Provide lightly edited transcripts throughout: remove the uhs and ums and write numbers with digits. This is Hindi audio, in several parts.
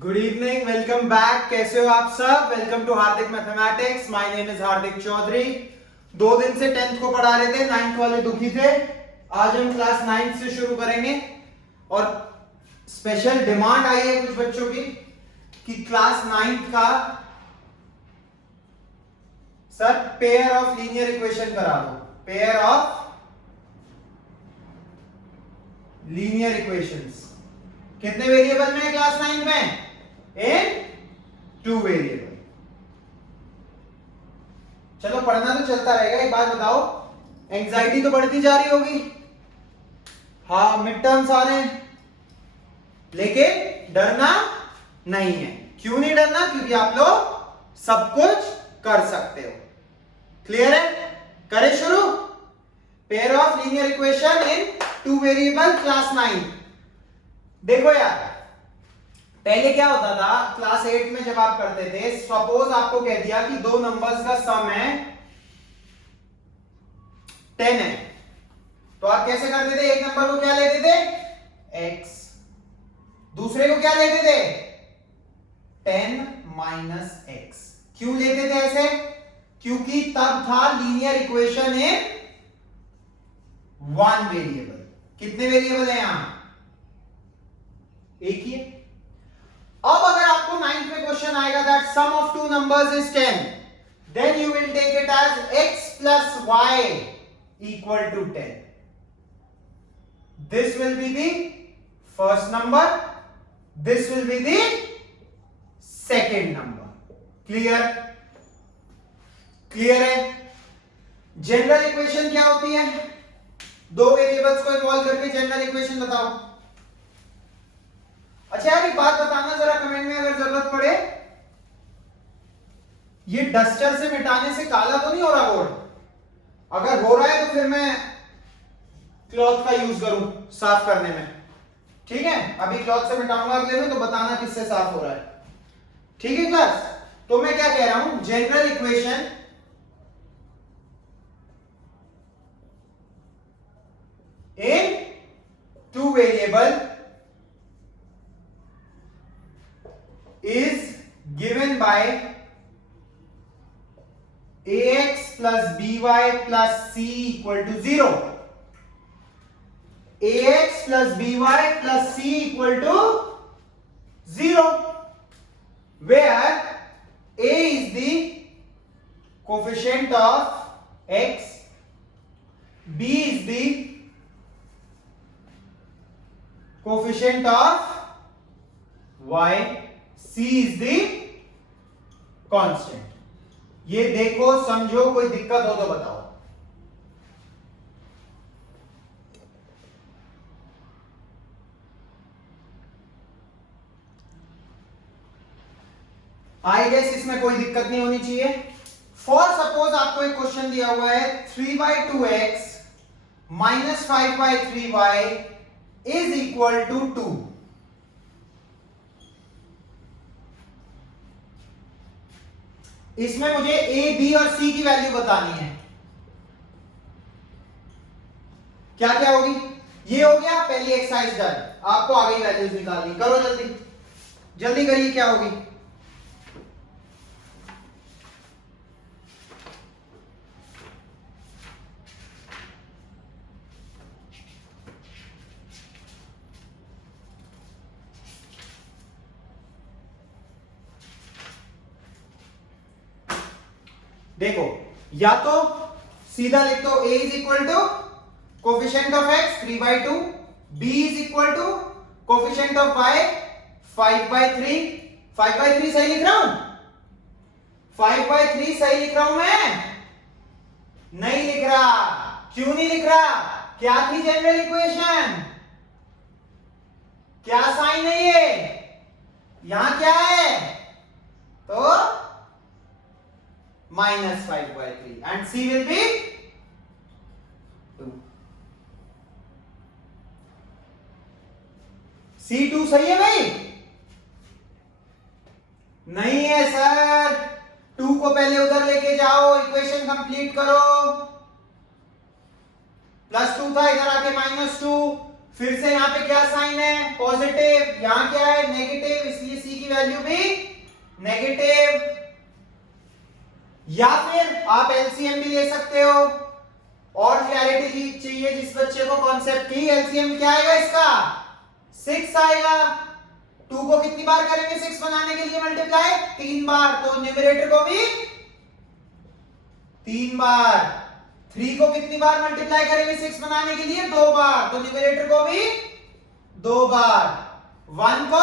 Good evening, welcome back. कैसे हो आप सब? Welcome to Hardik mathematics. My name is Hardik Chaudhary. 2 दिन से 10th को पढ़ा रहे थे, 9th वाले दुखी थे। आज हम क्लास 9th से शुरू करेंगे और स्पेशल डिमांड आई है कुछ बच्चों की कि क्लास 9th का sir pair of linear equation करा दो। पेयर ऑफ लीनियर इक्वेशंस कितने वेरिएबल में है क्लास 9 में? इन 2 वेरिएबल। चलो पढ़ना तो चलता रहेगा। एक बात बताओ, एंजाइटी तो बढ़ती जा रही होगी। हाँ, मिड टर्म्स आ रहे हैं, लेकिन डरना नहीं है। क्यों नहीं डरना? क्योंकि आप लोग सब कुछ कर सकते हो। क्लियर है? करें शुरू। Pair of linear equation in 2 variable class 9। देखो यार, पहले क्या होता था क्लास 8 में जब आप करते थे, सपोज आपको कह दिया कि 2 नंबर्स का सम है 10 है, तो आप कैसे करते थे? एक नंबर को क्या लेते थे? x, दूसरे को क्या लेते थे? 10 माइनस x। क्यों लेते थे ऐसे? क्योंकि तब था लीनियर इक्वेशन इन 1 वेरिएबल। कितने वेरिएबल है यहां? एक ही है। अब अगर आपको 9th में क्वेश्चन आएगा that sum of 2 numbers is 10, then you will take it as x plus y equal to 10। This will be the first number, this will be the second number. Clear? Clear है? जनरल इक्वेशन क्या होती है? 2 वेरिएबल्स को इन्वॉल्व करके जनरल इक्वेशन बताओ। अच्छा यार, एक बात बताना जरा कमेंट में अगर जरूरत पड़े, ये डस्टर से मिटाने से काला तो नहीं हो रहा बोर्ड? अगर हो रहा है तो फिर मैं क्लॉथ का यूज करूं साफ करने में। ठीक है, अभी क्लॉथ से मिटाऊंगा अगले में, तो बताना किससे साफ हो रहा है। ठीक है क्लास? तो मैं क्या कह रहा हूं, general equation in 2 variable is given by ax plus by plus c equal to 0. ax plus by plus c equal to 0, where a is the coefficient of x, b is the coefficient of y, C is the constant. ये देखो, समझो, कोई दिक्कत हो तो बताओ। आई गेस इसमें कोई दिक्कत नहीं होनी चाहिए। फॉर सपोज आपको एक क्वेश्चन दिया हुआ है 3/2x minus 5/3y is equal to 2। इसमें मुझे a, b और c की वैल्यू बतानी है। क्या क्या होगी? ये हो गया पहली एक्सरसाइज डन। आपको आगे वैल्यूज निकालनी, करो जल्दी जल्दी करिए। क्या होगी? देखो, या तो सीधा लिख दो a is equal to coefficient of x 3/2, b is equal to coefficient of y 5/3। 5/3 सही लिख रहा हूं? 5/3 सही लिख रहा हूं मैं? नहीं लिख रहा। क्यों नहीं लिख रहा? क्या थी जनरल इक्वेशन? क्या साइन है ये? यहां क्या है? तो minus 5/3 and c will be 2. C2 सही है भाई? नहीं है सर। 2 को पहले उधर लेके जाओ, इक्वेशन कंप्लीट करो। +2 था, इधर आके -2, फिर से यहाँ पे क्या साइन है, पॉजिटिव, यहाँ क्या है, नेगेटिव, इसलिए सी की वैल्यू भी नेगेटिव। या फिर आप एलसीएम भी ले सकते हो। और क्लैरिटी चाहिए जिस बच्चे को कॉन्सेप्ट की, एलसीएम क्या आएगा इसका, 6 आएगा। 2 को कितनी बार करेंगे 6 बनाने के लिए मल्टीप्लाई, 3 बार, तो न्यूमरेटर को भी 3 बार। 3 को कितनी बार मल्टीप्लाई करेंगे 6 बनाने के लिए, 2 बार, तो न्यूमरेटर को भी 2 बार। 1 को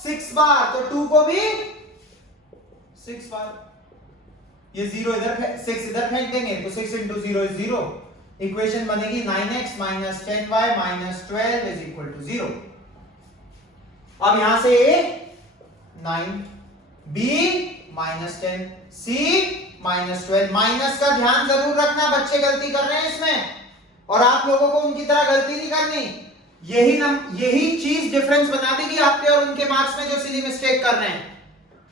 6 बार, तो 2 को भी 6 बार। ये 0 इधर 6 इधर फेंक देंगे, तो 6 इंटू 0 इज 0। इक्वेशन बनेगी 9x minus 10y minus 12 is equal to 0। अब यहां से a 9, b minus 10, c minus 12। Minus का ध्यान जरूर रखना, बच्चे गलती कर रहे हैं इसमें, और आप लोगों को उनकी तरह गलती नहीं करनी। यही चीज डिफरेंस बना देगी आपके और उनके मार्क्स में जो सिली मिस्टेक कर रहे हैं।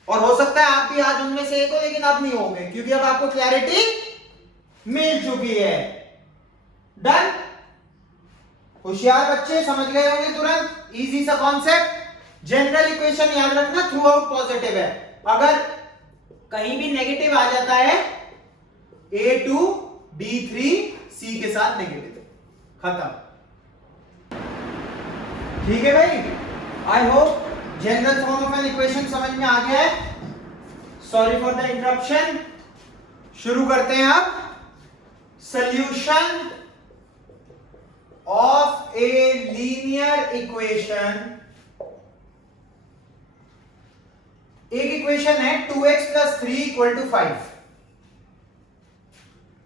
और हो सकता है आप भी आज उनमें से एक हो, लेकिन अब नहीं होंगे, क्योंकि अब आपको क्लैरिटी मिल चुकी है। डन। होशियार बच्चे समझ गए होंगे तुरंत, इजी सा कॉन्सेप्ट। जनरल इक्वेशन याद रखना थ्रू आउट पॉजिटिव है, अगर कहीं भी नेगेटिव आ जाता है a2 b3 c के साथ नेगेटिव, खत्म। ठीक है भाई, I hope general form of an equation समझ में आ गया है। Sorry for the interruption. शुरू करते हैं अब solution of a linear equation. एक इक्वेशन है 2x प्लस 3 इक्वल टू 5।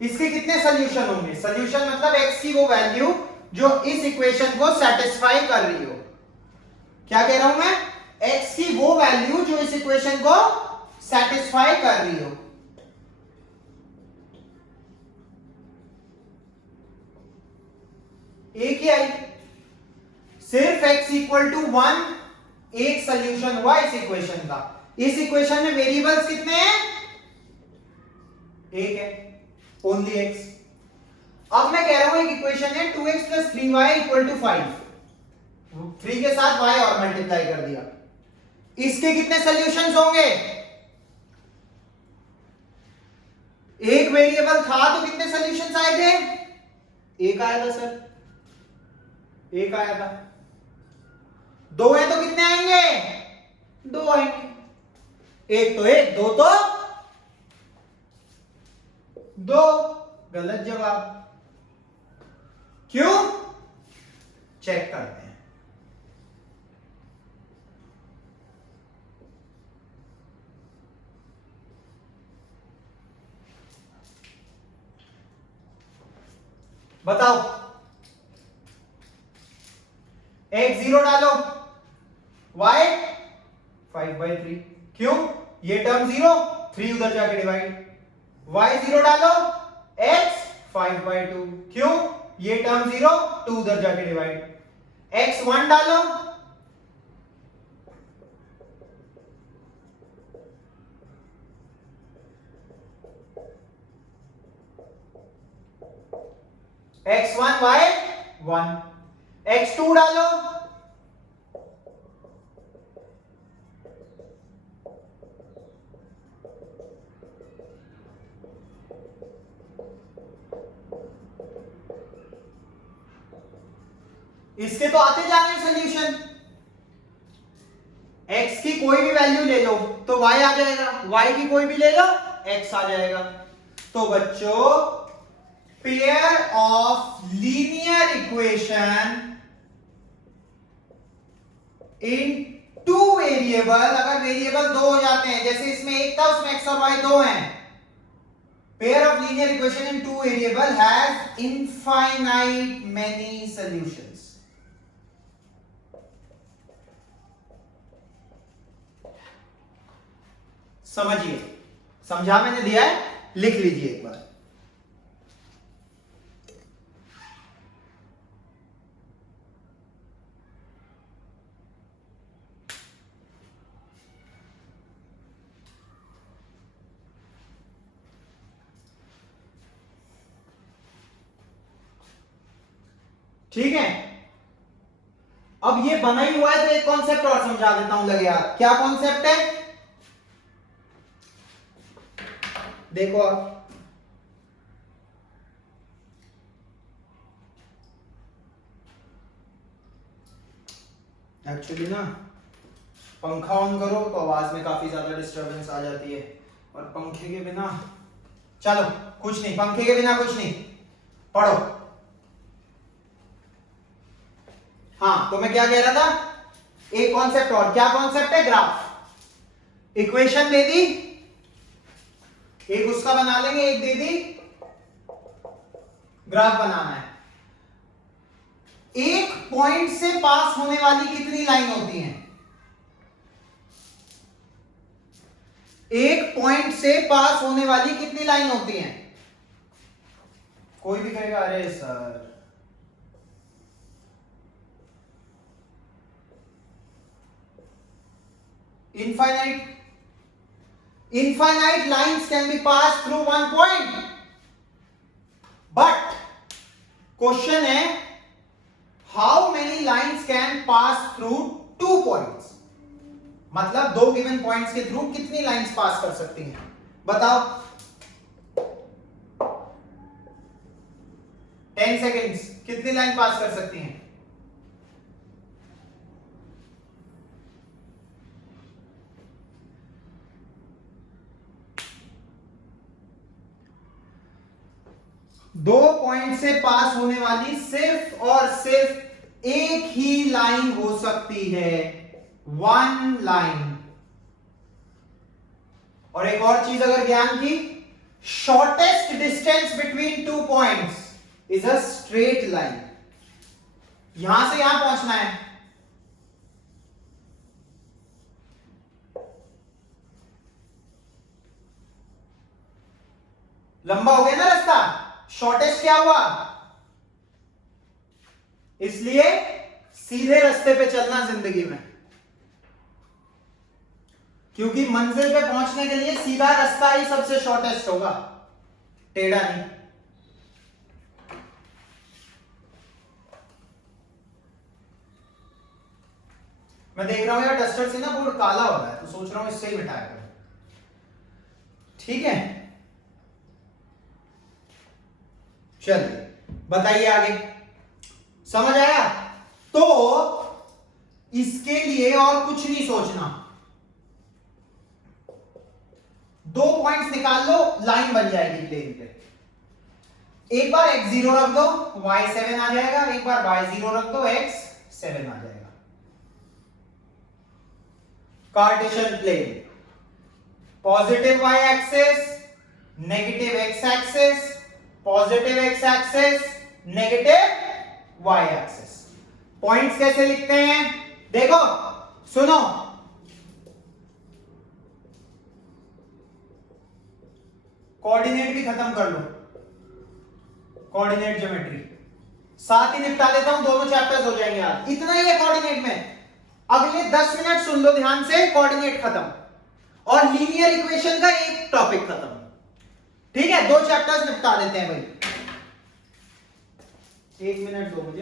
इसके कितने सोल्यूशन होंगे, सोल्यूशन मतलब x की वो वैल्यू जो इस इक्वेशन को सेटिस्फाई कर रही हो। क्या कह रहा हूं मैं, x की वो वैल्यू जो इस इक्वेशन को सेटिस्फाई कर रही हो। एक ही आई, सिर्फ x इक्वल टू 1 एक सोल्यूशन हुआ इस इक्वेशन का। इस इक्वेशन में वेरिएबल्स कितने हैं, एक है, ओनली x। अब मैं कह रहा हूं एक इक्वेशन है 2x plus 3y equal to 5। 3 के साथ y और मल्टीप्लाई कर दिया। इसके कितने सॉल्यूशंस होंगे, एक वेरिएबल था तो कितने सॉल्यूशंस आए थे, एक आया था सर, एक आया था। 2 है तो कितने आएंगे, 2 आएंगे। एक तो एक, दो तो दो। गलत जवाब। क्यों, चेक करते हैं। बताओ, x 0 डालो, y 5/3। क्यों, ये टर्म 0, 3 उधर जाके डिवाइड। y 0 डालो, x 5/2। क्यों, ये टर्म 0, 2 उधर जाके डिवाइड। x 1 डालो, x1 y 1। x2 डालो, इसके तो आते जा रहे हैं सॉल्यूशन। x की कोई भी वैल्यू ले लो तो y आ जाएगा, y की कोई भी ले लो x आ जाएगा। तो बच्चों, pair of linear equation in 2 variable, अगर वेरिएबल 2 हो जाते हैं, जैसे इसमें एक था उसमें x और y 2 हैं, pair of linear equation in 2 variable has infinite many solutions. समझिए, समझा मैंने दिया है, लिख लीजिए एक बार। ठीक है, अब ये बना ही हुआ है तो एक कॉन्सेप्ट और समझा देता हूं लगे यार। क्या कॉन्सेप्ट है देखो आप, एक्चुअली ना पंखा ऑन करो तो आवाज में काफी ज्यादा डिस्टरबेंस आ जाती है, और पंखे के बिना चलो कुछ नहीं, पंखे के बिना कुछ नहीं, पढ़ो। हाँ तो मैं क्या कह रहा था, एक कॉन्सेप्ट और। क्या कॉन्सेप्ट है? ग्राफ। इक्वेशन दे दी, एक उसका बना लेंगे, एक दे दी, ग्राफ बनाना है। एक पॉइंट से पास होने वाली कितनी लाइन होती हैं? एक पॉइंट से पास होने वाली कितनी लाइन होती हैं? कोई भी कहेगा अरे sir infinite lines can be passed through one point, but question है how many lines can pass through two points? मतलब दो गिवन पॉइंट्स के थ्रू कितनी लाइंस पास कर सकती हैं? बताओ। 10 सेकेंड्स, कितनी लाइन पास कर सकती हैं? दो पॉइंट से पास होने वाली सिर्फ और सिर्फ एक ही लाइन हो सकती है, वन लाइन। और एक और चीज अगर ज्ञान की, shortest distance between two points is a straight line. यहां से यहां पहुंचना है, लंबा हो गया ना रास्ता, शॉर्टेस्ट क्या हुआ? इसलिए सीधे रास्ते पे चलना जिंदगी में, क्योंकि मंजिल पे पहुंचने के लिए सीधा रास्ता ही सबसे शॉर्टेस्ट होगा, टेढ़ा नहीं। मैं देख रहा हूं यार डस्टर से ना बोर्ड काला हो रहा है, तो सोच रहा हूं इससे ही मिटाया करूं। ठीक है, चलिए बताइए आगे, समझ आया? तो इसके लिए और कुछ नहीं सोचना, दो पॉइंट्स निकाल लो, लाइन बन जाएगी प्लेन पे। एक बार x0 रख दो, y7 आ जाएगा, एक बार y0 रख दो, x7 आ जाएगा। Cartesian plane, positive y axis, negative x axis, positive x axis, negative y axis. Points कैसे लिखते हैं देखो, सुनो, कोऑर्डिनेट भी खत्म कर लो, कोऑर्डिनेट ज्योमेट्री साथ ही निपटा देता हूं, दोनों चैप्टर्स हो जाएंगे आज। इतना ही है कोऑर्डिनेट में, अगले 10 मिनट सुन लो ध्यान से, कोऑर्डिनेट खत्म और लीनियर इक्वेशन का एक टॉपिक खत्म। ठीक है, दो चैप्टर्स निपटा देते हैं भाई। 1 मिनट दो मुझे।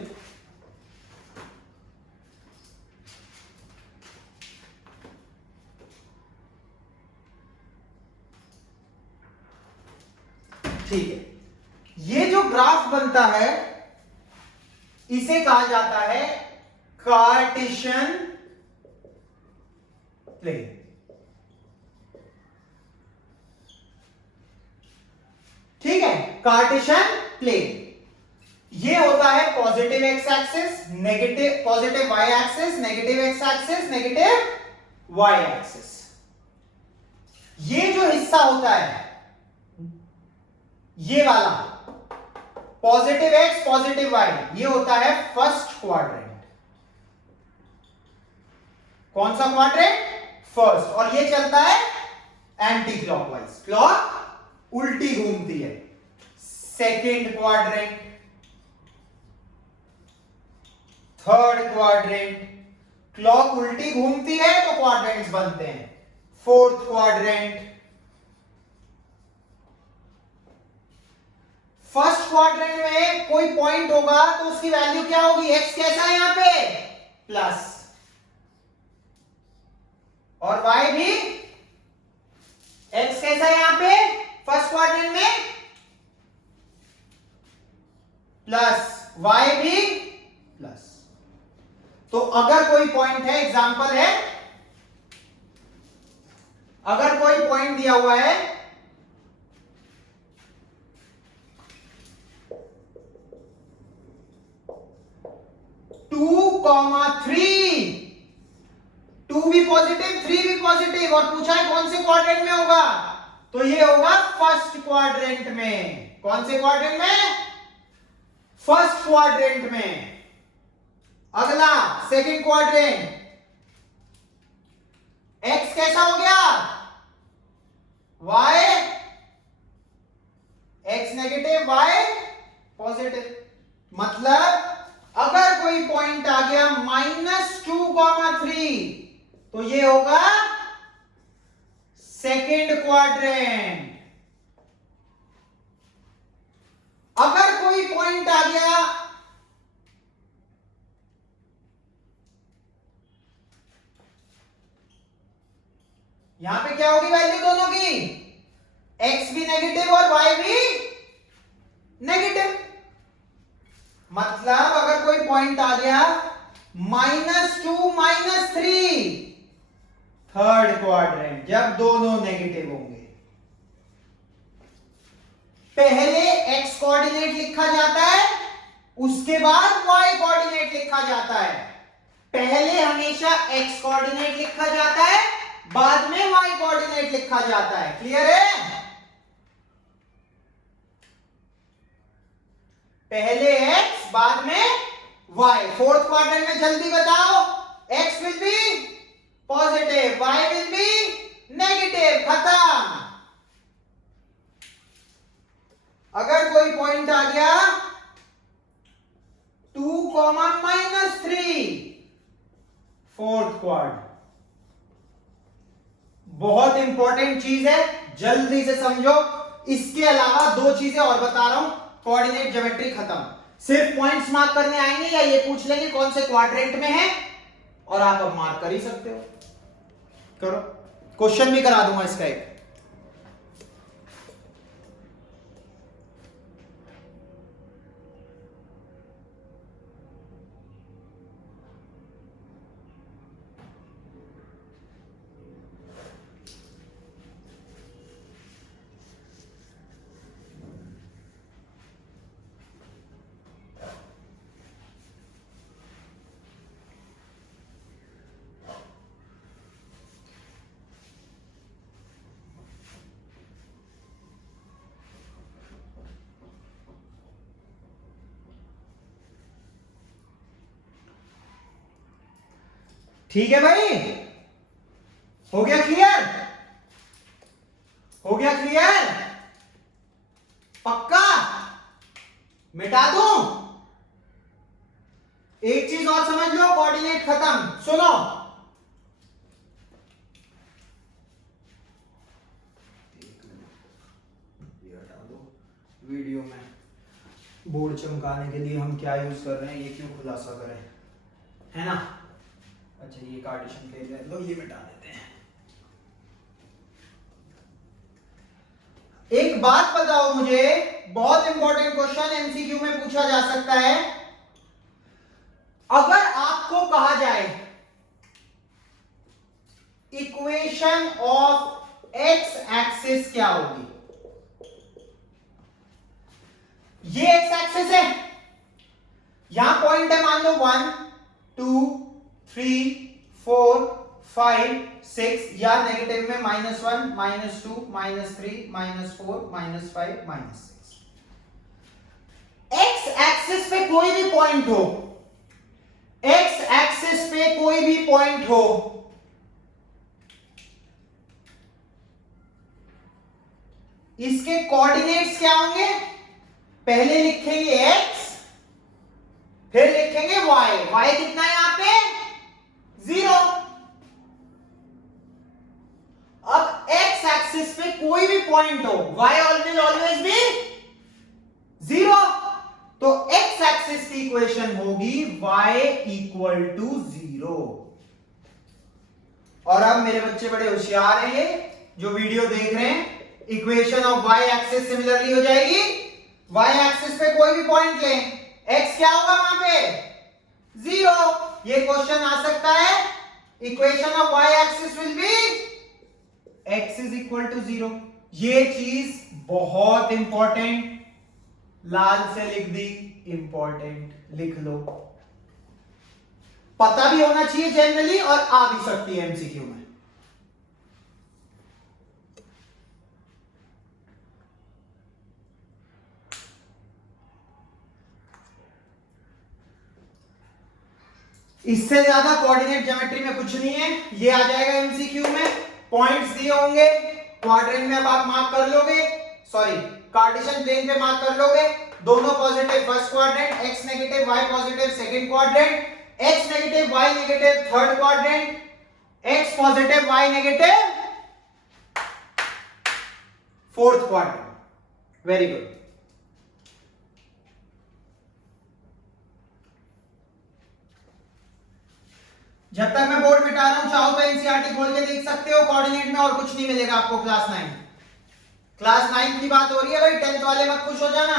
ठीक है, ये जो ग्राफ बनता है इसे कहा जाता है कार्टेशियन प्लेन। ठीक है, कार्टेशियन प्लेन ये होता है positive x axis, negative, positive y axis, negative x axis, negative y axis. ये जो हिस्सा होता है ये वाला पॉजिटिव एक्स पॉजिटिव वाई, ये होता है फर्स्ट क्वाड्रेंट। कौन सा क्वाड्रेंट? फर्स्ट। और ये चलता है एंटी क्लॉकवाइज, क्लॉक उल्टी घूमती है। Second quadrant, third quadrant, clock उल्टी घूमती है तो क्वाड्रेंट्स बनते हैं। फोर्थ क्वाड्रेंट, फर्स्ट क्वाड्रेंट में कोई पॉइंट होगा तो उसकी वैल्यू क्या होगी? एक्स कैसा है यहां पे? प्लस, और y भी, x कैसा है यहां पे फर्स्ट क्वाड्रेंट में, प्लस, y भी प्लस। तो अगर कोई पॉइंट है, एग्जांपल है, अगर कोई पॉइंट दिया हुआ है 2,3, 2 भी पॉजिटिव 3 भी पॉजिटिव, और पूछा है कौन से क्वाड्रेंट में होगा, तो ये होगा फर्स्ट क्वाड्रेंट में। कौन से क्वाड्रेंट में? फर्स्ट क्वाड्रेंट में। अगला सेकंड क्वाड्रेंट, x कैसा हो गया, y, x negative y positive. मतलब अगर कोई पॉइंट आ गया -2,3, तो ये होगा सेकेंड क्वाड्रेंट। अगर कोई पॉइंट आ गया यहां पे, क्या होगी वैल्यू दोनों की, x भी नेगेटिव और y भी नेगेटिव। मतलब अगर कोई पॉइंट आ गया -2, -3, थर्ड क्वाड्रेंट, जब दोनों नेगेटिव होंगे। पहले x कोऑर्डिनेट लिखा जाता है, उसके बाद y कोऑर्डिनेट लिखा जाता है। पहले हमेशा x कोऑर्डिनेट लिखा जाता है, बाद में y कोऑर्डिनेट लिखा जाता है। क्लियर है? पहले x बाद में y। फोर्थ क्वाड्रेंट में जल्दी बताओ, x will be positive, y will be negative, खत्म। अगर कोई पॉइंट आ गया 2,-3, फोर्थ क्वाड्रेंट। बहुत इंपॉर्टेंट चीज है, जल्दी से समझो। इसके अलावा दो चीजें और बता रहा हूं, कोऑर्डिनेट ज्योमेट्री खत्म। सिर्फ पॉइंट्स मार्क करने आएंगे या ये पूछ लेंगे कौन से क्वाड्रेंट में है, और आप अब मार्क कर ही सकते हो। करो, क्वेश्चन भी करा दूंगा इसका एक। ठीक है भाई, हो गया क्लियर? हो गया क्लियर? पक्का? मिटा दूं? एक चीज और समझ लो, कोऑर्डिनेट खत्म। सुनो, ये हटा दो। वीडियो में बोर्ड चमकाने के लिए हम क्या यूज कर रहे हैं, ये क्यों खुलासा करें, है ना? अच्छा, ये कार्टेशियन प्लेन लो, ये मिटा देते हैं। एक बात बताओ मुझे, बहुत इंपॉर्टेंट क्वेश्चन एमसीक्यू में पूछा जा सकता है। अगर आपको कहा जाए इक्वेशन ऑफ एक्स एक्सिस क्या होगी, ये एक्स एक्सिस है, यहां पॉइंट है मान लो 1, 2, 3, 4, 5, 6, या नेगेटिव में -1, -2, -3, -4, -5, -6। एक्स एक्सिस पे कोई भी पॉइंट हो, एक्स एक्सिस पे कोई भी पॉइंट हो, इसके कोऑर्डिनेट्स क्या होंगे? पहले लिखेंगे x, फिर लिखेंगे y। y कितना है यहां पे? 0। अब x एक्सिस पे कोई भी पॉइंट हो, y विल ऑलवेज बी 0। तो x एक्सिस की इक्वेशन होगी y इक्वल टू 0। और अब मेरे बच्चे बड़े होशियार हैं, ये जो वीडियो देख रहे हैं, equation of y axis similarly हो जाएगी। y एक्सिस पे कोई भी पॉइंट लें, x क्या होगा वहां पे 0। ये क्वेश्चन आ सकता है, equation of y axis will be x is equal to 0। ये चीज बहुत इंपॉर्टेंट, लाल से लिख दी, इंपॉर्टेंट लिख लो। पता भी होना चाहिए जनरली और आ भी सकती है एमसीक्यू में। इससे ज्यादा कोऑर्डिनेट ज्योमेट्री में कुछ नहीं है, ये आ जाएगा एमसीक्यू में। पॉइंट्स दिए होंगे, क्वाड्रेंट में अब आप मार्क कर लोगे, सॉरी कार्टेशियन प्लेन पे मार्क कर लोगे। दोनों positive first quadrant, x negative y positive second quadrant, x negative y negative third quadrant, x positive y negative fourth quadrant. Very good. जब तक मैं बोर्ड मिटा रहा हूं, चाहो तो एनसीईआरटी खोल के देख सकते हो, कोऑर्डिनेट में और कुछ नहीं मिलेगा आपको। क्लास 9 की बात हो रही है भाई, 10th वाले मत खुश हो जाना,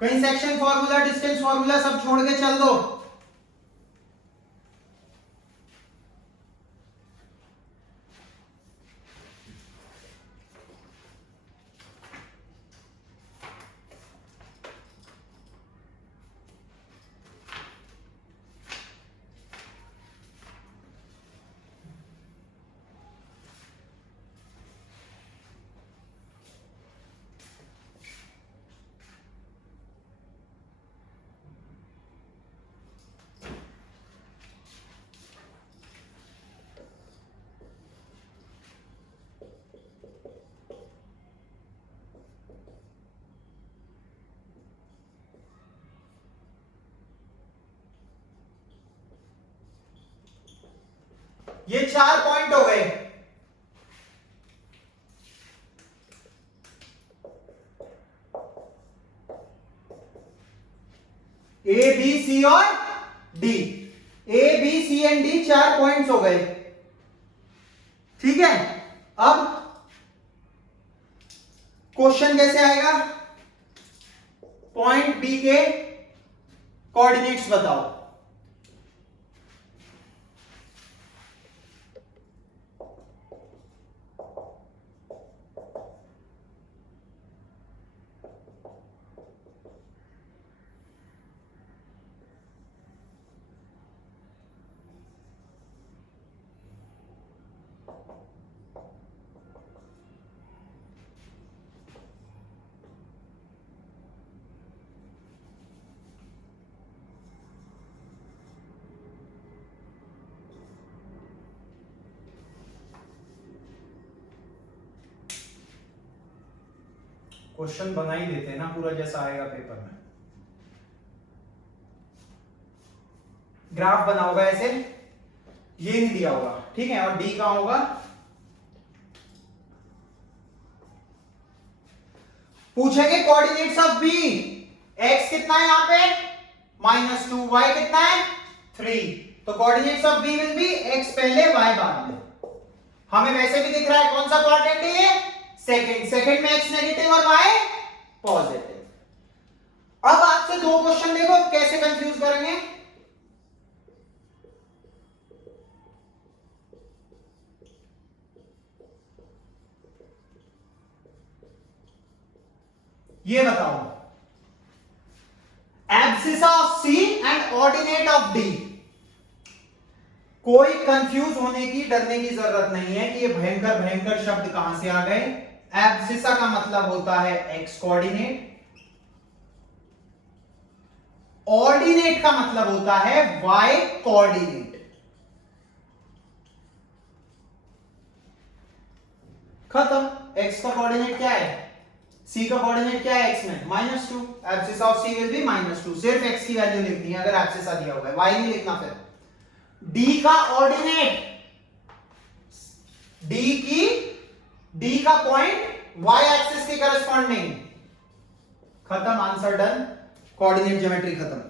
कहीं सेक्शन फॉर्मूला डिस्टेंस फॉर्मूला सब छोड़ के चल दो। ये 4 पॉइंट हो गए। ए बी सी और D, A B C and D 4 points हो गए। ठीक है, अब क्वेश्चन कैसे आएगा, पॉइंट बी के कोऑर्डिनेट्स बताओ। क्वेश्चन बना ही देते हैं ना पूरा जैसा आएगा पेपर में। ग्राफ बना होगा ऐसे, ये नहीं दिया होगा, ठीक है, और डी का होगा। पूछेंगे कोऑर्डिनेट्स ऑफ बी, एक्स कितना है यहां पे -2, वाई कितना है 3, तो coordinates of B will be x पहले वाई बाद में। हमें वैसे भी दिख रहा है कौन सा क्वाड्रेंट है ये, सेकंड में एक्स नेगेटिव और वाई पॉजिटिव। अब आपसे 2 क्वेश्चन देखो कैसे कंफ्यूज करेंगे। ये बताओ, abscissa of C and ordinate of D. कोई कंफ्यूज होने की, डरने की जरूरत नहीं है कि ये भयंकर भयंकर शब्द कहां से आ गए। एब्सिसा का मतलब होता है एक्स कोऑर्डिनेट, ऑर्डिनेट का मतलब होता है वाई कोऑर्डिनेट। खत्म। एक्स का कोऑर्डिनेट क्या है, सी का कोऑर्डिनेट क्या है एक्स में -2, abscissa of C will be -2। सिर्फ एक्स की वैल्यू लिखनी है अगर एब्सिसा दिया हुआ है, वाई नहीं लिखना। फिर डी का ऑर्डिनेट, डी का पॉइंट वाई एक्सिस के करस्पॉन्डिंग। खत्म, आंसर डन, कोऑर्डिनेट ज्योमेट्री खत्म।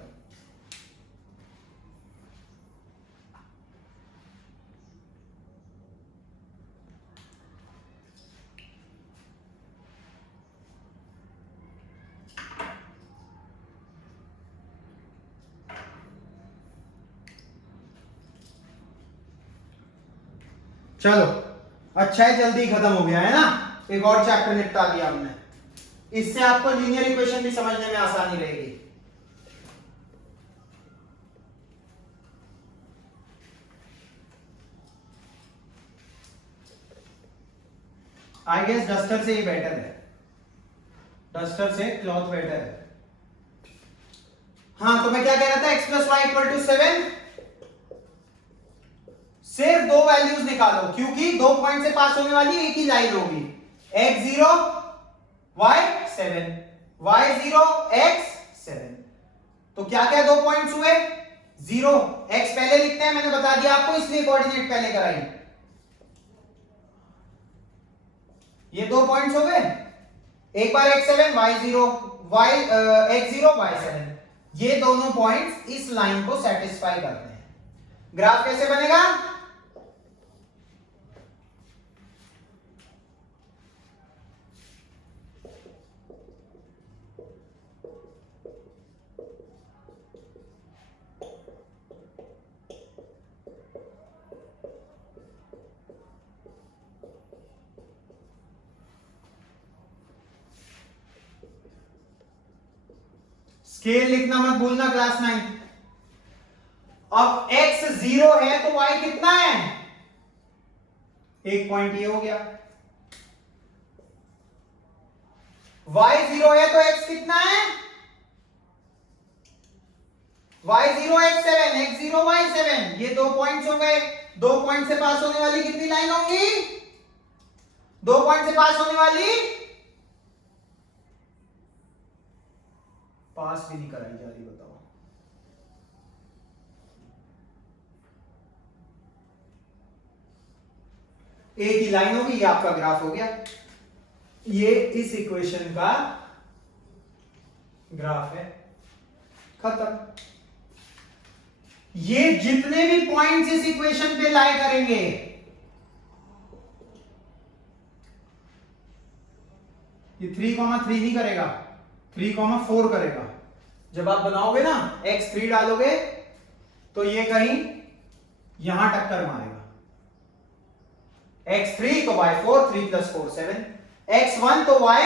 चलो अच्छा है, जल्दी खत्म हो गया है ना, एक और चैप्टर निपटा दिया हमने। इससे आपको लीनियर इक्वेशन भी समझने में आसानी रहेगी। आई गेस डस्टर से ये बेटर है, डस्टर से क्लॉथ बेटर है। हाँ तो मैं क्या कह रहा था, x plus y equal to 7, सिर्फ दो वैल्यूज निकालो क्योंकि दो पॉइंट से पास होने वाली एक ही लाइन होगी, x0 y7 y0 x7। तो क्या क्या दो पॉइंट्स हुए, 0 x पहले लिखते हैं, मैंने बता दिया आपको इसलिए कोऑर्डिनेट पहले कराई। ये दो पॉइंट्स हो गए, एक बार x7 y0 y x0 y7, ये दोनों पॉइंट्स इस लाइन को सेटिस्फाई करते हैं। ग्राफ कैसे बनेगा, स्केल लिखना मत भूलना क्लास 9। अब x 0 है तो y कितना है, एक पॉइंट ये हो गया। y 0 है तो x कितना है, y0 x7 x0 y7, ये दो पॉइंट्स हो गए। दो पॉइंट से पास होने वाली कितनी लाइन होंगी, दो पॉइंट से पास होने वाली, पास भी नहीं कराई जा रही, बताओ। एक ही लाइन होगी, ये आपका ग्राफ हो गया, ये इस इक्वेशन का ग्राफ है, खत्म। ये जितने भी पॉइंट्स इस इक्वेशन पे लाई करेंगे, ये 3,3 नहीं करेगा, 3,4 करेगा। जब आप बनाओगे ना x3 डालोगे तो ये कहीं यहां टक्कर मारेगा, x3 तो y4, 3 + 4 7, x1 तो y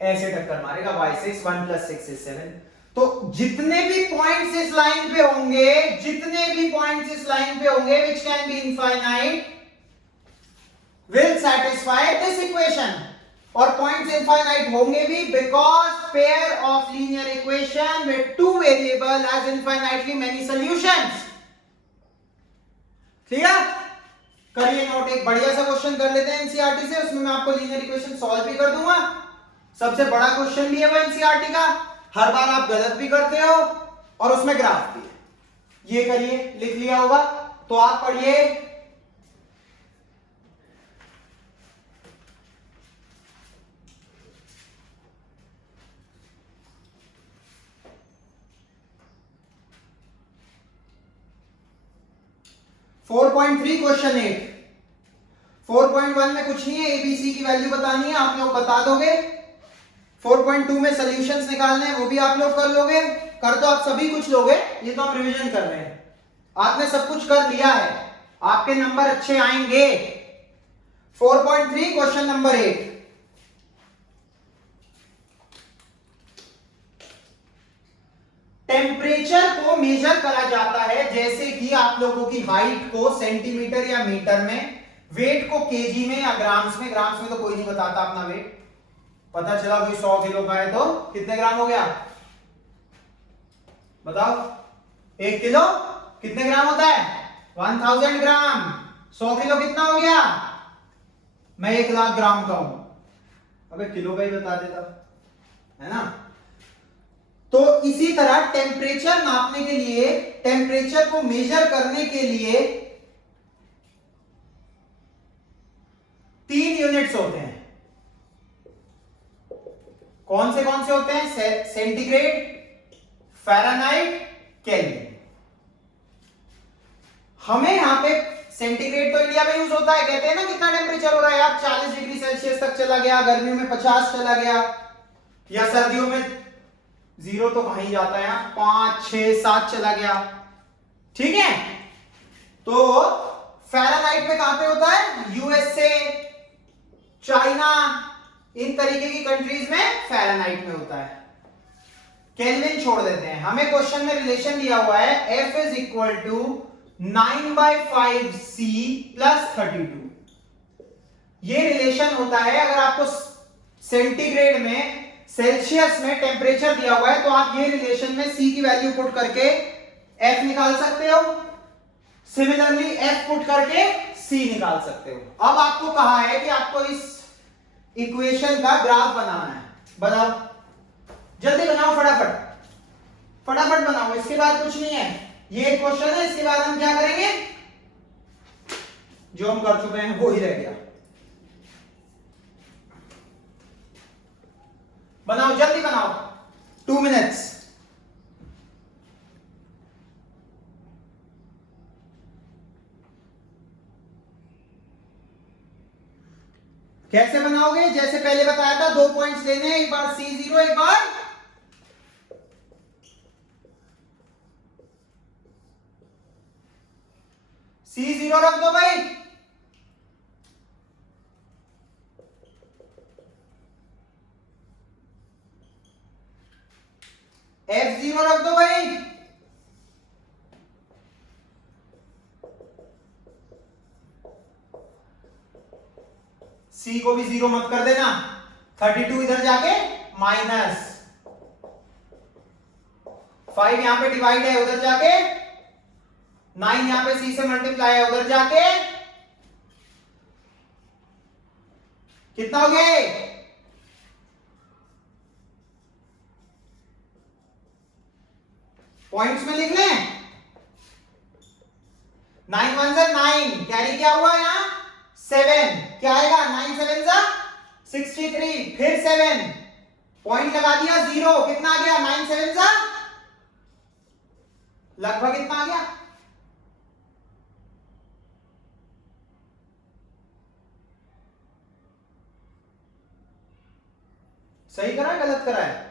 ऐसे टक्कर मारेगा, y6, 1 + 6 is 7। तो जितने भी पॉइंट्स इस लाइन पे होंगे, जितने भी पॉइंट्स इस लाइन पे होंगे which can be infinite will satisfy this equation। और पॉइंट्स इनफाइनाइट होंगे भी because pair of linear equation with two variable has infinitely many solutions। Clear, करिए नोट। एक बढ़िया सा क्वेश्चन कर लेते हैं एनसीईआरटी से, उसमें मैं आपको लीनियर इक्वेशन सॉल्व भी कर दूंगा। सबसे बड़ा क्वेश्चन भी है वो एनसीईआरटी का, हर बार आप गलत भी करते हो और उसमें ग्राफ भी है। ये करिए, लिख लिया होगा तो आप पढ़िए। Four 4.3 question 8। 4.1 में कुछ नहीं है, एबीसी की वैल्यू बतानी है, आप लोग बता दोगे। 4.2 में सॉल्यूशंस निकालने हैं, वो भी आप लोग कर लोगे। कर तो आप सभी कुछ लोगे, ये तो हम रिवीजन कर रहे हैं। आपने सब कुछ कर लिया है, आपके नंबर अच्छे आएंगे। 4.3 क्वेश्चन नंबर 8। टेम्परेचर को मेजर करा जाता है, जैसे कि आप लोगों की हाइट को सेंटीमीटर या मीटर में, वेट को केजी में या ग्राम्स में। ग्राम्स में तो कोई नहीं बताता अपना वेट, पता चला कोई 100 किलो का है तो कितने ग्राम हो गया बताओ। 1 किलो कितने ग्राम होता है, 1000 ग्राम। 100 किलो कितना हो गया, मैं 1,00,000 ग्राम का हूं। अबे किलो का ही बता देता, है ना। तो इसी तरह टेम्परेचर नापने के लिए, टेम्परेचर को मेजर करने के लिए 3 यूनिट्स होते हैं। कौन से होते हैं, सेंटीग्रेड, फ़ारेनहाइट, केल्विन। हमें यहां पे सेंटीग्रेड तो इंडिया में यूज होता है, कहते हैं ना कितना टेम्परेचर हो रहा है यार, 40 डिग्री सेल्सियस तक चला गया, गर्मियों में 50 चला गया, या सर्दियों में 0 तो कहीं जाता है यहाँ, 5 6 7 चला गया। ठीक है, तो फ़ारेनहाइट में कहां पे होता है? यूएसए, चाइना, इन तरीके की कंट्रीज में फ़ारेनहाइट में होता है। केल्विन छोड़ देते हैं। हमें क्वेश्चन में रिलेशन दिया हुआ है F is equal to 9/5C plus 32। ये रिलेशन होता है अगर आपको सेंटीग्रेड में, सेल्सियस में टेम्परेचर दिया हुआ है तो आप ये रिलेशन में C की वैल्यू पुट करके F निकाल सकते हो, सिमिलरली F पुट करके C निकाल सकते हो। अब आपको कहा है कि आपको इस इक्वेशन का ग्राफ बनाना है। बनाओ, जल्दी बनाओ, फटाफट फटाफट बनाओ। इसके बाद कुछ नहीं है, ये क्वेश्चन है, इसके बाद हम क्या करेंगे? जो हम कर चुके हैं वो ही रह गया। बनाओ, जल्दी बनाओ, 2 मिनट्स। कैसे बनाओगे? जैसे पहले बताया था, 2 पॉइंट्स लेने हैं, एक बार C0, एक बार C0 रख दो भाई, F0 रख दो भाई, C को भी 0 मत कर देना। 32 इधर जाके माइनस 5 यहां पे डिवाइड है, उधर जाके 9 यहां पे C से मल्टीप्लाई है, उधर जाके कितना हो गया? पॉइंट्स में लिख लें। 9 1 जा 9, कैरी क्या हुआ यहां? 7, क्या आएगा? 9 7 जा 63, फिर 7, पॉइंट लगा दिया 0, कितना आ गया? 9 7 जा लगभग कितना आ गया? सही करा है, गलत करा है?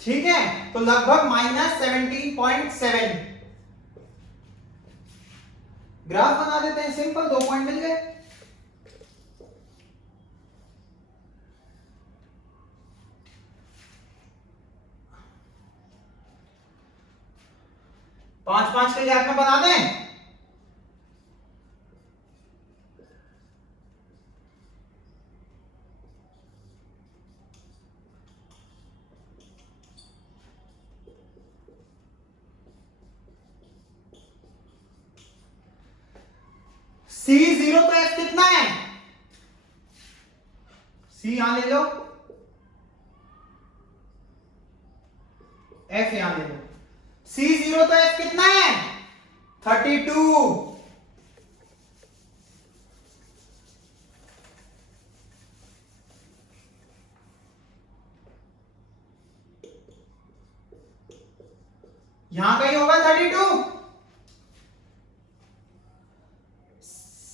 ठीक है, तो लगभग -17.7। ग्राफ बना देते हैं, सिंपल, 2 पॉइंट मिल गए। पांच पांच के गैप में बना दें। C0 तो F कितना है? C यहां ले लो, F यहां ले लो। C0 तो F कितना है? 32। यहां कहीं होगा 32।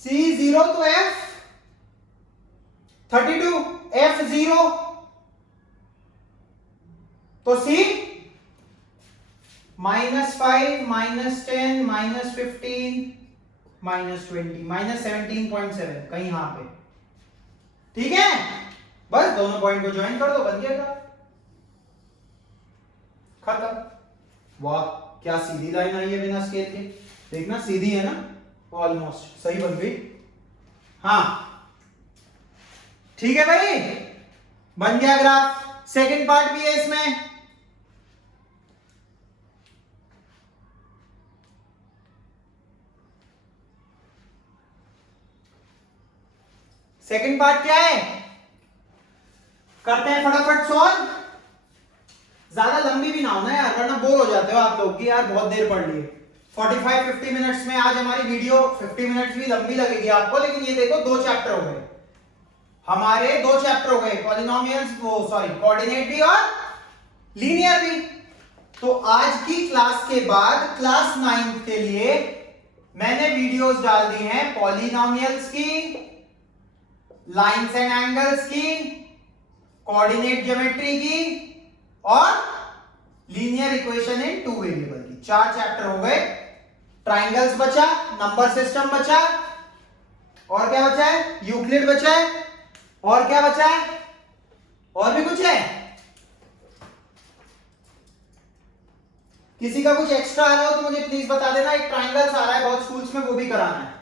C0 तो F 32, F0 तो C -5, -10, -15, -20, -17.7, कहीं यहां पे। ठीक है, बस दोनों पॉइंट को ज्वाइन कर दो, बन गया ग्राफ, खत्म। वाह, क्या सीधी लाइन आई है बिना स्केल के। देखना, सीधी है ना, ऑलमोस्ट सही बन गई। हाँ, ठीक है भाई, बन गया ग्राफ। सेकंड पार्ट भी है इसमें। सेकंड पार्ट क्या है, करते हैं फटाफट सॉल्व। ज्यादा लंबी भी ना हो ना यार, वरना बोर हो जाते हो आप लोग कि यार बहुत देर पढ़ लिए। 45-50 मिनट्स में आज हमारी वीडियो, 50 मिनट्स भी लंबी लगेगी आपको, लेकिन ये देखो 2 चैप्टर हो गए हमारे, 2 चैप्टर हो गए, पॉलिनोमियल्स, वो सॉरी कोऑर्डिनेट भी और लीनियर भी। तो आज की क्लास के बाद क्लास 9 के लिए मैंने वीडियोस डाल दी हैं पॉलिनोमियल्स की, लाइंस एंड एंगल्स की, कोऑर्डिनेट ज्योमेट्री की और linear equation in two variable की। 4 चैप्टर हो गए। ट्राइंगल्स बचा, नंबर सिस्टम बचा, और क्या बचा है? यूक्लिड बचा है, और क्या बचा है? और भी कुछ है? किसी का कुछ एक्स्ट्रा आ रहा हो तो मुझे प्लीज बता देना। एक ट्राइंगल्स आ रहा है बहुत स्कूल्स में, वो भी कराना है।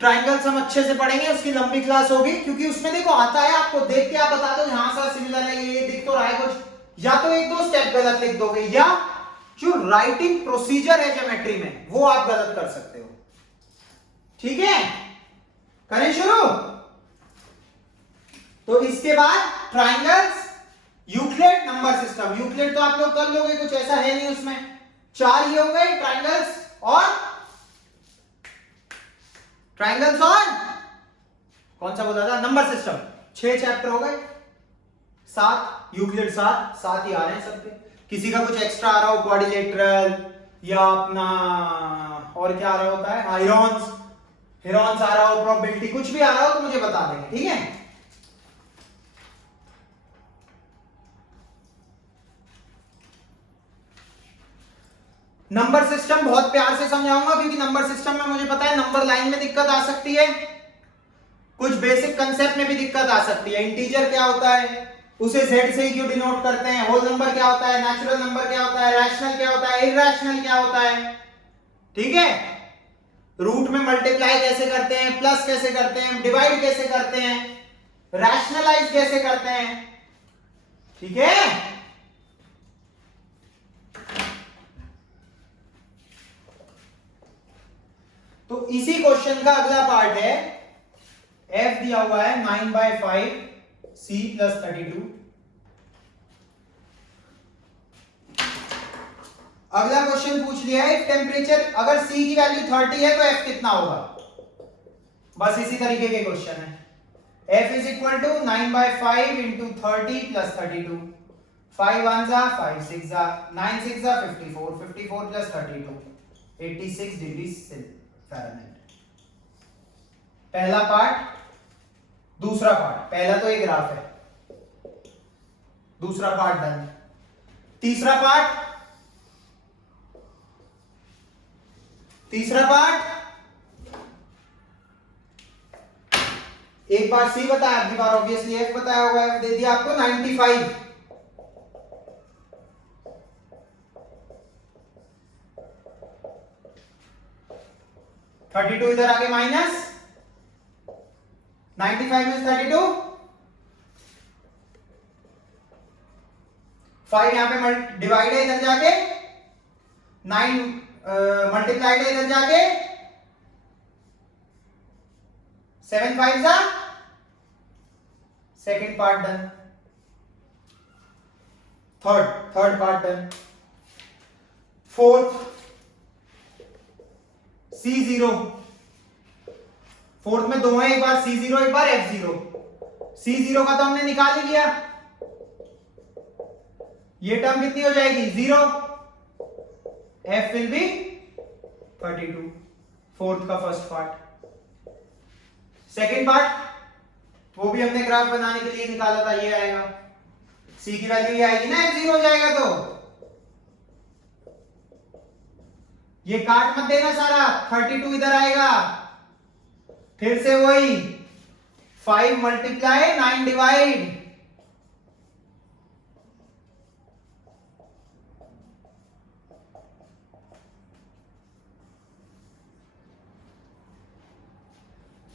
ट्राइंगल्स हम अच्छे से पढ़ेंगे, उसकी लंबी क्लास होगी, क्योंकि उसमें देखो आता है, आपको देख के आप बता दो यहां सा सिमिलर है, ये दिख तो रहा है कुछ, या तो एक दो स्टेप गलत लिख दोगे, या जो राइटिंग प्रोसीजर है ज्योमेट्री में वो आप गलत कर सकते हो। ठीक है, करें शुरू। तो इसके बाद triangles, Euclid, number system. Euclid तो आप लोग कर लोगे, कुछ ऐसा है नहीं उसमें। 4 ये हो गए ट्राइंगल्स और कौन सा बोला था? Number system. 6 चैप्टर हो गए। 7 यूक्लिड, 7 ही आ रहे हैं सबके। किसी का कुछ एक्स्ट्रा आ रहा हो, क्वाड्रिलेटरल या अपना और क्या आ रहा होता है, हेरॉन्स आ रहा हो, प्रोबेबिलिटी, कुछ भी आ रहा हो तो मुझे बता देंगे। ठीक है, नंबर सिस्टम बहुत प्यार से समझाऊंगा, क्योंकि नंबर सिस्टम में मुझे पता है नंबर लाइन में दिक्कत आ सकती है, कुछ बेसिक कंसेप्ट में भी दिक्कत आ सकती है। इंटीजर क्या होता है, उसे z से ही क्यों डिनोट करते हैं, होल नंबर क्या होता है, नेचुरल नंबर क्या होता है, रैशनल क्या होता है, इरैशनल क्या होता है। ठीक है, रूट में मल्टीप्लाई कैसे करते हैं, प्लस कैसे करते हैं, डिवाइड कैसे करते हैं, रैशनलाइज कैसे करते हैं। ठीक है, तो इसी क्वेश्चन का अगला पार्ट है। f दिया हुआ है 9/5 c + 32। अगला क्वेश्चन पूछ लिया है, टेम्परेचर, अगर c की वैल्यू 30 है तो f कितना होगा। बस इसी तरीके के क्वेश्चन है। f = 9/5 × 30 + 32। 5 1 जा 5 6 जा 9 6 जा 54, 54 + 32 86 डिग्री फ़ारेनहाइट। पहला पार्ट, दूसरा पार्ट। पहला तो ये ग्राफ है, दूसरा पार्ट डन। तीसरा पार्ट, एक बार सी बताया, अगली बार ऑब्वियसली एफ बताया होगा। एफ दे दिया आपको 95। (32) इधर आगे माइनस 95 में 32, 5 यहां पे डिवाइड है, इधर जाके 9 मल्टीप्लाइड है, इधर जाके 7 5 जा। Second part done. Third part done. Fourth C0, fourth में 2 है, एक बार C0 एक बार F0। C0 का तो हमने निकाल ही लिया, ये टर्म कितनी हो जाएगी 0। F will be 32। फोर्थ का फर्स्ट पार्ट। सेकंड पार्ट वो भी हमने ग्राफ बनाने के लिए निकाला था, ये आएगा। C की वैल्यू ये आएगी ना, F0 हो जाएगा। तो ये काट मत देना सारा, 32 इधर आएगा, फिर से वही 5 मल्टीप्लाई 9 डिवाइड,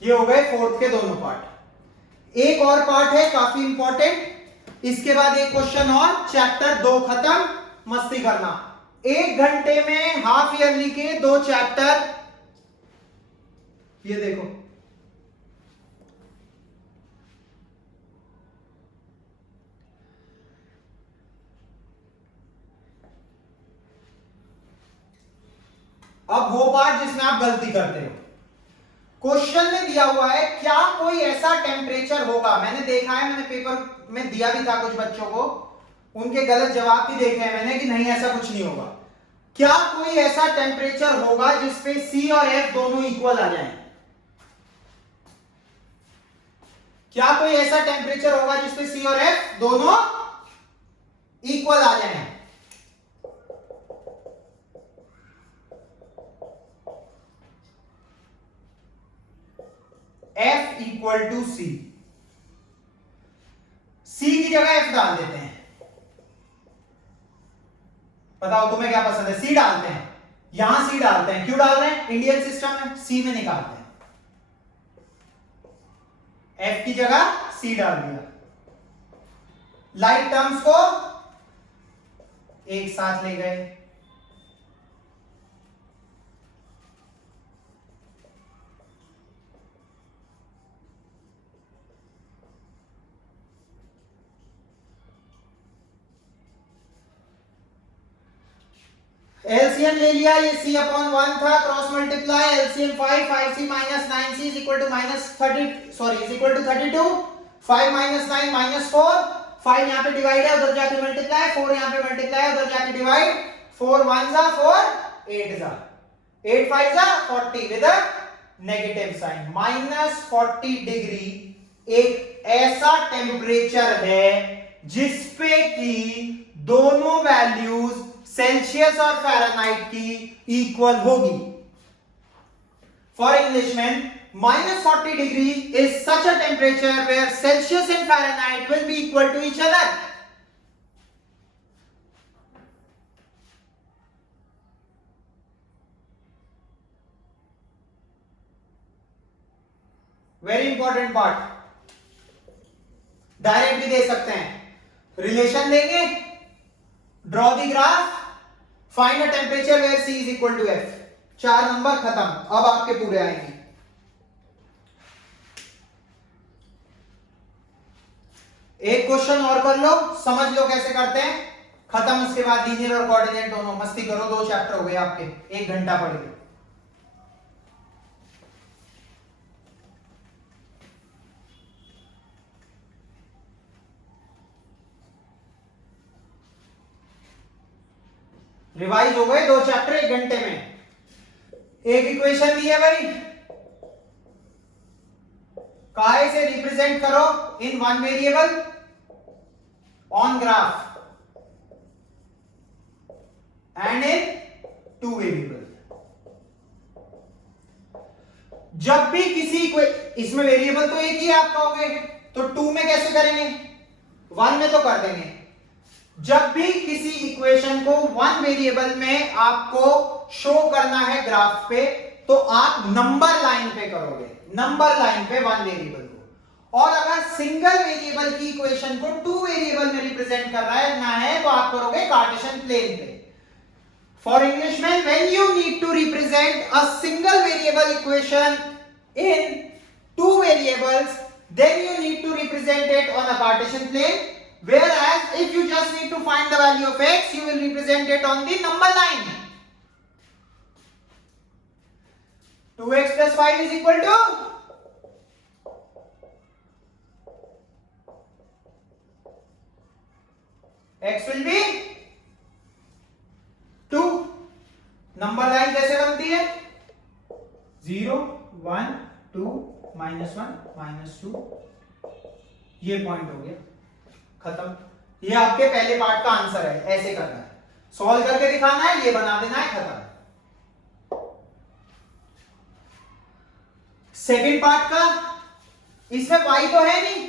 ये हो गए फोर्थ के दोनों पार्ट। एक और पार्ट है काफी इंपॉर्टेंट, इसके बाद एक क्वेश्चन और, चैप्टर 2 खत्म, मस्ती करना। 1 घंटे में हाफ ईयरली के 2 चैप्टर, ये देखो। अब वो पार्ट जिसमें आप गलती करते हो। क्वेश्चन में दिया हुआ है क्या कोई ऐसा टेम्परेचर होगा, मैंने देखा है, मैंने पेपर में दिया भी था कुछ बच्चों को, उनके गलत जवाब भी देखे हैं मैंने कि नहीं ऐसा कुछ नहीं होगा। क्या कोई ऐसा टेम्परेचर होगा जिसपे C और F दोनों इक्वल आ जाएं? क्या कोई ऐसा टेम्परेचर होगा जिसपे C और F दोनों इक्वल आ जाएं? F equal to C, C की जगह F डाल देते हैं। बताओ तुम्हें क्या पसंद है? C डालते हैं, यहां C डालते हैं। क्यों डाल रहे हैं? इंडियन सिस्टम में C में निकालते हैं, F की जगह C डाल दिया। लाइट टर्म्स को एक साथ ले गए। एलसीएम ले लिया, ये C अपॉन 1 था, cross multiply LCM 5C minus 9C is equal to minus 30 sorry is equal to 32। 5 minus 9 minus 4, 5 यहां पे डिवाइड है, उधर जाके मल्टीप्लाई, 4 यहां पे मल्टीप्लाई, उधर जाके डिवाइड, 4 1 जा 4 8 जा 8 5 जा 40 with a negative sign. Minus 40 degree एक ऐसा टेम्परेचर है जिसपे कि दोनों वैल्यूज सेल्सियस और फ़ारेनहाइट की इक्वल होगी। For Englishman, -40 degree is such a temperature where Celsius and Fahrenheit will be equal to each other. Very important part. Direct भी दे सकते हैं, रिलेशन देंगे, draw the graph, find a temperature where C is equal to F। 4 number खत्म। अब आपके पूरे आएंगे। एक क्वेश्चन और कर लो, समझ लो कैसे करते हैं, खत्म। उसके बाद लीनियर और कोऑर्डिनेट दोनों मस्ती करो। 2 चैप्टर हो गए आपके, 1 घंटा पढ़ गए। रिवाइज हो गए 2 चैप्टर 1 घंटे में। एक इक्वेशन दी है भाई, काहे से रिप्रेजेंट करो इन 1 variable on graph and in 2 variable. जब भी किसी इसमें वेरिएबल तो एक ही आप कहोगे, तो 2 में कैसे करेंगे? 1 में तो कर देंगे। जब भी किसी इक्वेशन को 1 वेरिएबल में आपको शो करना है ग्राफ पे, तो आप नंबर लाइन पे करोगे, नंबर लाइन पे 1 वेरिएबल को। और अगर सिंगल वेरिएबल की इक्वेशन को 2 वेरिएबल में रिप्रेजेंट करना है तो आप करोगे कार्टेशियन प्लेन पे। For Englishman, when you need to represent a single variable equation in 2 variables, then you need to represent it on a Cartesian plane. Whereas if you just need to find the value of x, you will represent it on the number line. 2x plus 5 is equal to x will be 2. Number line कैसे बनती है? 0 1 2 -1 -2। ये पॉइंट हो गया, खत्म। ये आपके पहले पार्ट का आंसर है। ऐसे करना है, सॉल्व करके दिखाना है, ये बना देना है, खत्म। सेकंड पार्ट का, इसमें y तो है नहीं,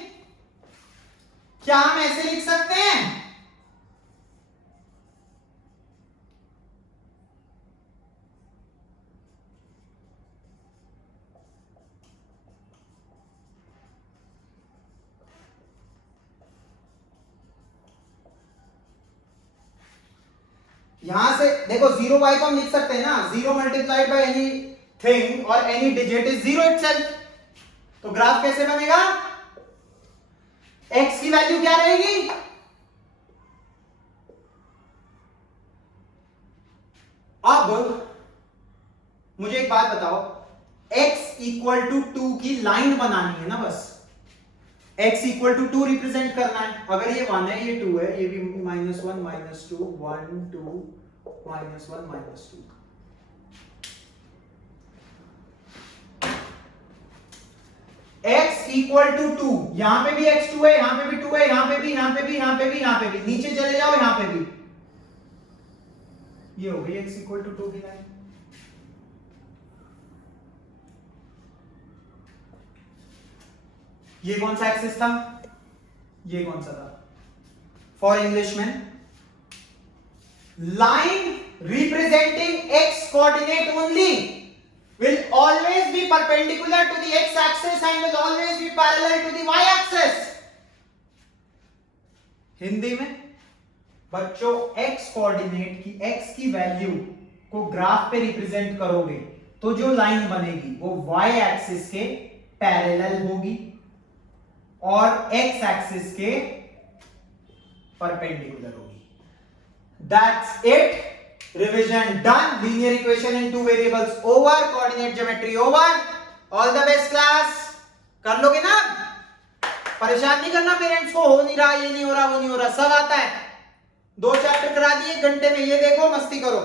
क्या हम ऐसे लिख सकते हैं? यहां से देखो 0y तो हम लिख सकते हैं ना, 0 मल्टीप्लाइड बाय एनी थिंग और एनी डिजिट इज 0 इटसेल्फ। तो ग्राफ कैसे बनेगा? x की वैल्यू क्या रहेगी? अब मुझे एक बात बताओ, x इक्वल टू 2 की लाइन बनानी है ना बस। x इक्वल टू 2 रिप्रेजेंट करना है। अगर ये 1 है ये 2 है, ये भी -1 -2 1 2 -1 -2। x इक्वल टू 2, यहां पे भी x2 है, यहां पे भी 2 है, यहां पे भी, यहां पे भी, यहां पे भी, यहां पे भी, नीचे चले जाओ यहां पे भी, ये हो गई x इक्वल टू 2 की लाइन। ये कौन सा एक्सिस था, ये कौन सा था? For Englishman, line representing x coordinate only will always be perpendicular to the x axis and will always be parallel to the y axis। Hindi में बच्चों, x कोऑर्डिनेट की x की वैल्यू को ग्राफ पे रिप्रेजेंट करोगे तो जो लाइन बनेगी वो y एक्सिस के पैरेलल होगी और x एक्सिस के परपेंडिकुलर होगी। That's it, revision done, linear equation in two variables over, coordinate geometry over। all the best class, कर लोगे ना? परेशान नहीं करना पेरेंट्स को, हो नहीं रहा, ये नहीं हो रहा, वो नहीं हो रहा, सब आता है। 2 चैप्टर करा दिए 1 घंटे में, ये देखो मस्ती करो।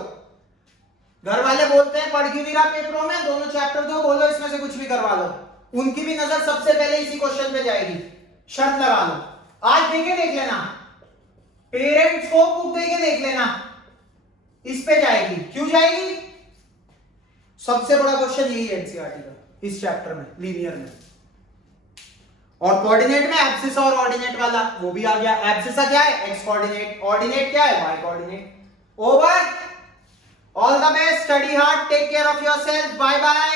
घर वाले बोलते हैं पढ़ क्यों नहीं रहा पेपरों में, दोनों चैप्टर दो, बोलो इसमें से कुछ भी करवा लो, उनकी भी नजर सबसे पहले इसी क्वेश्चन पे जाएगी, शर्त लगा लो। आज देख लेना, पेरेंट्स को बुक देके देख लेना, इस पे जाएगी। क्यों जाएगी? सबसे बड़ा क्वेश्चन यही है एनसीईआरटी का इस चैप्टर में, लीनियर में। और कोऑर्डिनेट में एब्सिस और ऑर्डिनेट वाला वो भी आ गया। एब्सिस का क्या है? एक्स कोऑर्डिनेट, ऑर्डिनेट क्या है? Y coordinate. Over. All the best, study hard, take care of yourself, bye bye.